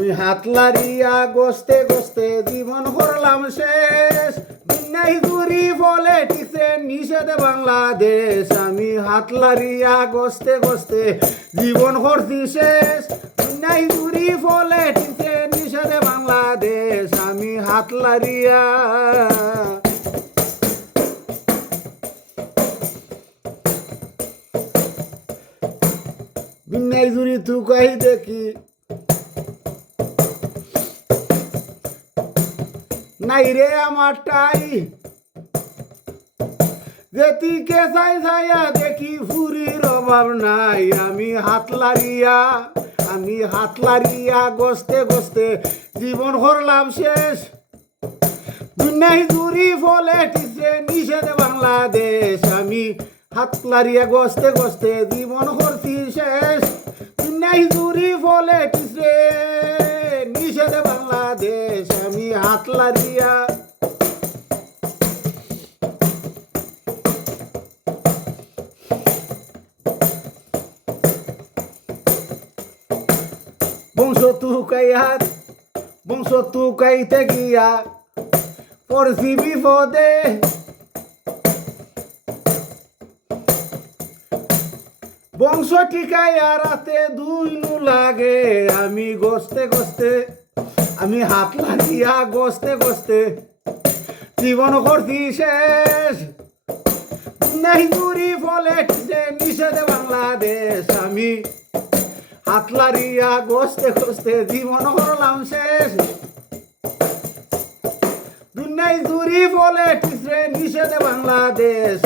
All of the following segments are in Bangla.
আমি হাত লাড়িয়া গস্তে গস্তে জীবন করলাম শেষ। বিনাই জুরি পলিটিক্সে নিষেধ বাংলাদেশ। আমি হাত লাড়িয়া গস্তে গস্তে জীবন করছি শেষ। বিনাই জুরি পলিটিক্সে নিষেধ বাংলাদেশ। আমি হাত লাড়িয়া বিনাই জুরি তুকাই দেখি নাই রে আমার টাই। যেদিকে চাই ছায়া দেখি ফুরির অভাব নাই। আমি হাত লাড়িয়া গস্তে গস্তে জীবন করলাম শেষ। বিনাই জুরি পলিটিক্সে নিষেধ বাংলাদেশ। আমি হাত লাড়িয়া গস্তে গস্তে জীবন করছি শেষ। বিনাই জুরি পলিটিক্সে নিষেধ বাংলাদেশ। আমি হাত লাড়িয়া বংশ তুকাইতে গিয়া পড়ছি বিপদে। বংশ টিকাইয়া রাতে দুই নু লাগে। আমি গস্তে গস্তে আমি হাত লাড়িয়া গস্তে গস্তে জীবন করছি শেষ। নাই জুরি পলিটিক্সে নিষেধ বাংলাদেশ। আমি হাত লাড়িয়া গস্তে গস্তে জীবন করলাম শেষ। দুনিয়ায় জুরি পলিটিক্সে নিষেধ বাংলাদেশ।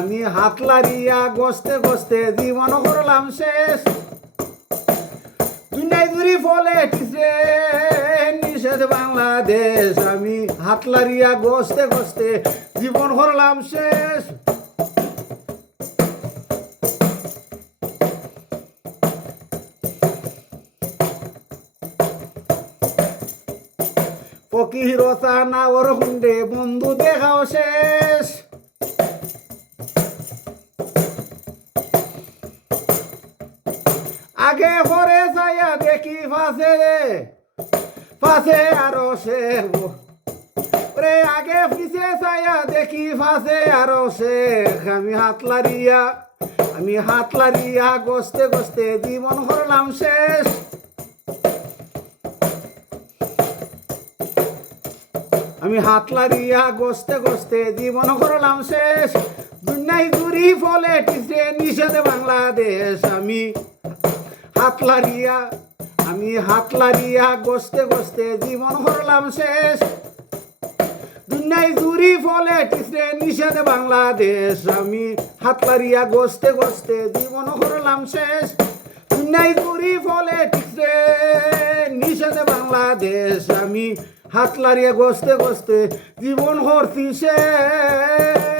আমি হাত লাড়িয়া গস্তে গস্তে জীবন করলাম শেষ। দুনিয়ায় জুরি পলিটিক্সে নিষেধ বাংলাদেশ। আমি হাত লাড়িয়া গস্তে গস্তে জীবন করলাম শেষ। ফকির চানা ওর হুন্ডে বন্ধু দেখাও শেষ। আগে পরে যাইয়া দেখি ফাঁসে আরো সে রে। আগে পিছে যাইয়া দেখি ফাঁসে আরো শেখ। আমি হাত লাড়িয়া গস্তে গস্তে জীবন করলাম শেষ। আমি হাত লাড়িয়া গস্তে গস্তে জীবন করলাম শেষ। দুনিয়ায় জুরি পলিটিক্সে নিষেধ বাংলাদেশ। আমি হাত লাড়িয়া গস্তে গস্তে জীবন করলাম শেষ। দুনিয়ায় জুরি পলিটিক্সে নিষেধ বাংলাদেশ। আমি হাত লাড়িয়া গস্তে গস্তে জীবন করলাম শেষ। দুনিয়ায় জুরি পলিটিক্সে নিষেধ বাংলাদেশ। আমি হাত লাড়িয়া গস্তে গস্তে জীবন করছি শেষ।